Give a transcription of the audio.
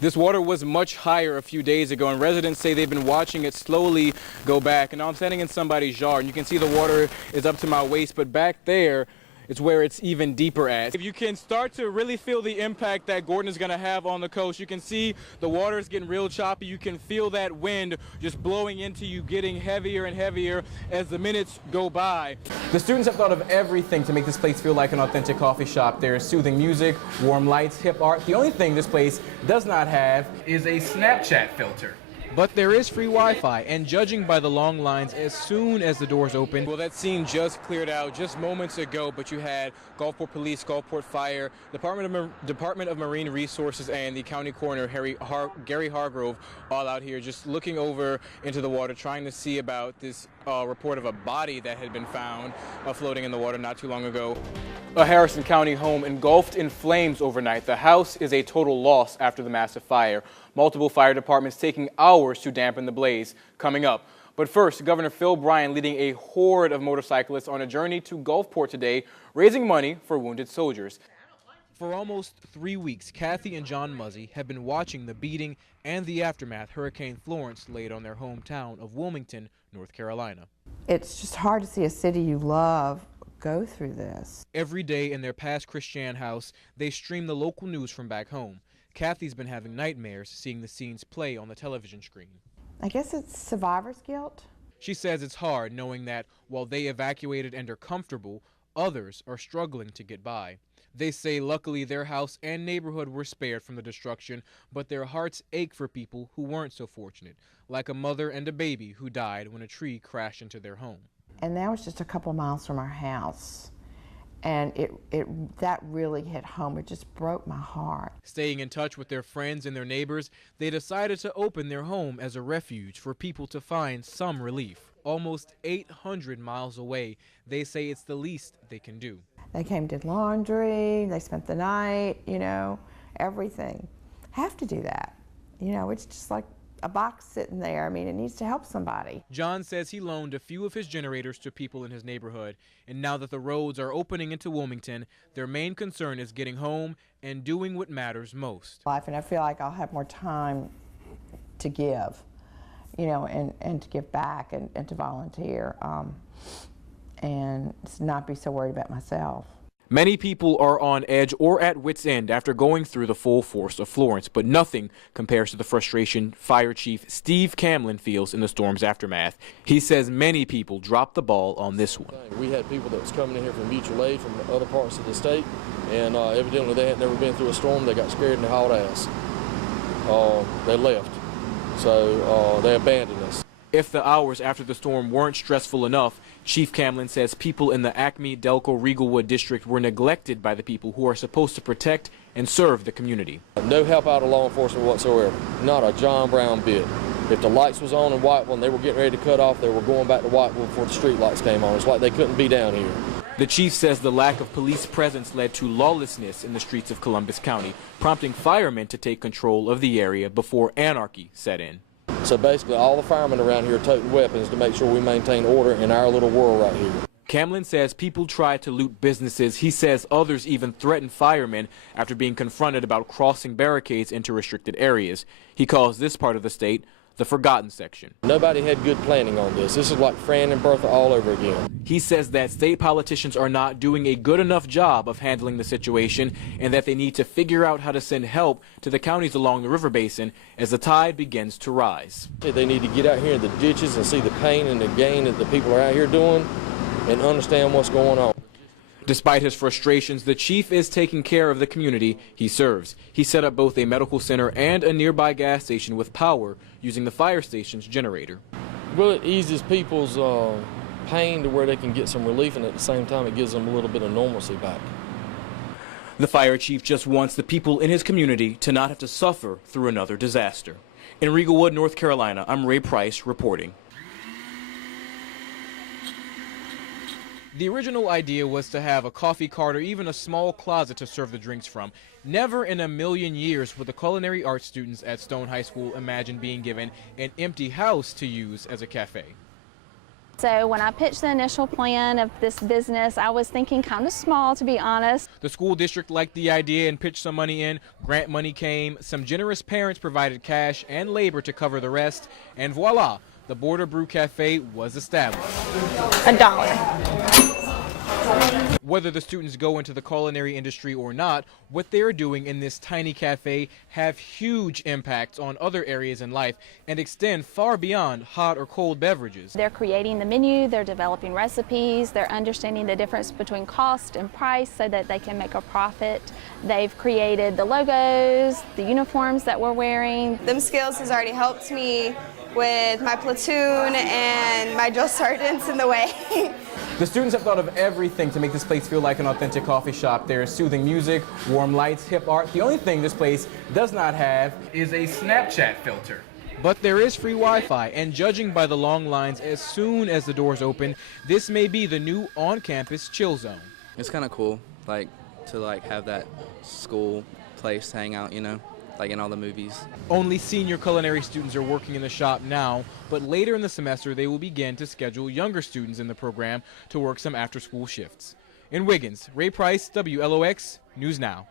This water was much higher a few days ago, and residents say they've been watching it slowly go back. And now I'm standing in somebody's yard, and you can see the water is up to my waist, but back there, it's where it's even deeper at. If you can start to really feel the impact that Gordon is going to have on the coast, you can see the water is getting real choppy. You can feel that wind just blowing into you, getting heavier and heavier as the minutes go by. The students have thought of everything to make this place feel like an authentic coffee shop. There's soothing music, warm lights, hip art. The only thing this place does not have is a Snapchat filter. But there is free Wi-Fi, and judging by the long lines as soon as the doors open, well, that scene just cleared out just moments ago, but you had Gulfport Police, Gulfport Fire, Department of Marine Resources, and the county coroner, Gary Hargrove, all out here just looking over into the water, trying to see about this report of a body that had been found floating in the water not too long ago. A Harrison County home engulfed in flames overnight. The house is a total loss after the massive fire. Multiple fire departments taking hours to dampen the blaze. Coming up. But first, Governor Phil Bryant leading a horde of motorcyclists on a journey to Gulfport today, raising money for wounded soldiers. For almost 3 weeks, Kathy and John Muzzy have been watching the beating and the aftermath Hurricane Florence laid on their hometown of Wilmington, North Carolina. It's just hard to see a city you love go through this. Every day in their Pass Christian house, they stream the local news from back home. Kathy's been having nightmares seeing the scenes play on the television screen. I guess it's survivor's guilt. She says it's hard knowing that while they evacuated and are comfortable, others are struggling to get by. They say luckily their house and neighborhood were spared from the destruction, but their hearts ache for people who weren't so fortunate, like a mother and a baby who died when a tree crashed into their home. And that was just a couple miles from our house. And that really hit home. It just broke my heart. Staying in touch with their friends and their neighbors, they decided to open their home as a refuge for people to find some relief. Almost 800 miles away, they say it's the least they can do. They came, did laundry, they spent the night, you know, everything. Have to do that. You know, it's just like a box sitting there. I mean, it needs to help somebody. John says he loaned a few of his generators to people in his neighborhood, and now that the roads are opening into Wilmington, their main concern is getting home and doing what matters most. And I feel like I'll have more time to give, you know, and to give back and to volunteer, and not be so worried about myself. Many people are on edge or at wit's end after going through the full force of Florence, but nothing compares to the frustration Fire Chief Steve Camlin feels in the storm's aftermath. He says many people dropped the ball on this one. We had people that was coming in here from mutual aid from other parts of the state, and evidently they had never been through a storm. They got scared and they hauled ass. They left, so they abandoned us. If the hours after the storm weren't stressful enough, Chief Camlin says people in the Acme, Delco, Riegelwood district were neglected by the people who are supposed to protect and serve the community. No help out of law enforcement whatsoever, not a John Brown bit. If the lights was on in Whiteville and they were getting ready to cut off, they were going back to Whiteville before the street lights came on. It's like they couldn't be down here. The chief says the lack of police presence led to lawlessness in the streets of Columbus County, prompting firemen to take control of the area before anarchy set in. So basically all the firemen around here are toting weapons to make sure we maintain order in our little world right here. Camlin says people tried to loot businesses. He says others even threatened firemen after being confronted about crossing barricades into restricted areas. He calls this part of the state the forgotten section. Nobody had good planning on this. This is like Fran and Bertha all over again. He says that state politicians are not doing a good enough job of handling the situation and that they need to figure out how to send help to the counties along the river basin as the tide begins to rise. They need to get out here in the ditches and see the pain and the gain that the people are out here doing and understand what's going on. Despite his frustrations, the chief is taking care of the community he serves. He set up both a medical center and a nearby gas station with power using the fire station's generator. Well, it eases people's pain to where they can get some relief, and at the same time it gives them a little bit of normalcy back. The fire chief just wants the people in his community to not have to suffer through another disaster. In Riegelwood, North Carolina, I'm Ray Price reporting. The original idea was to have a coffee cart or even a small closet to serve the drinks from. Never in a million years would the culinary arts students at Stone High School imagine being given an empty house to use as a cafe. So when I pitched the initial plan of this business, I was thinking kind of small, to be honest. The school district liked the idea and pitched some money in. Grant money came. Some generous parents provided cash and labor to cover the rest. And voila, the Border Brew Cafe was established. $1. Whether the students go into the culinary industry or not, what they're doing in this tiny cafe have huge impacts on other areas in life and extend far beyond hot or cold beverages. They're creating the menu, they're developing recipes, they're understanding the difference between cost and price so that they can make a profit. They've created the logos, the uniforms that we're wearing. Them skills has already helped me with my platoon and my drill sergeants in the way. The students have thought of everything to make this place feel like an authentic coffee shop. There's soothing music, warm lights, hip art. The only thing this place does not have is a Snapchat filter. But there is free Wi-Fi, and judging by the long lines as soon as the doors open, this may be the new on-campus chill zone. It's kind of cool, to have that school place to hang out, like in all the movies. Only senior culinary students are working in the shop now, but later in the semester they will begin to schedule younger students in the program to work some after-school shifts. In Wiggins, Ray Price, WLOX News Now.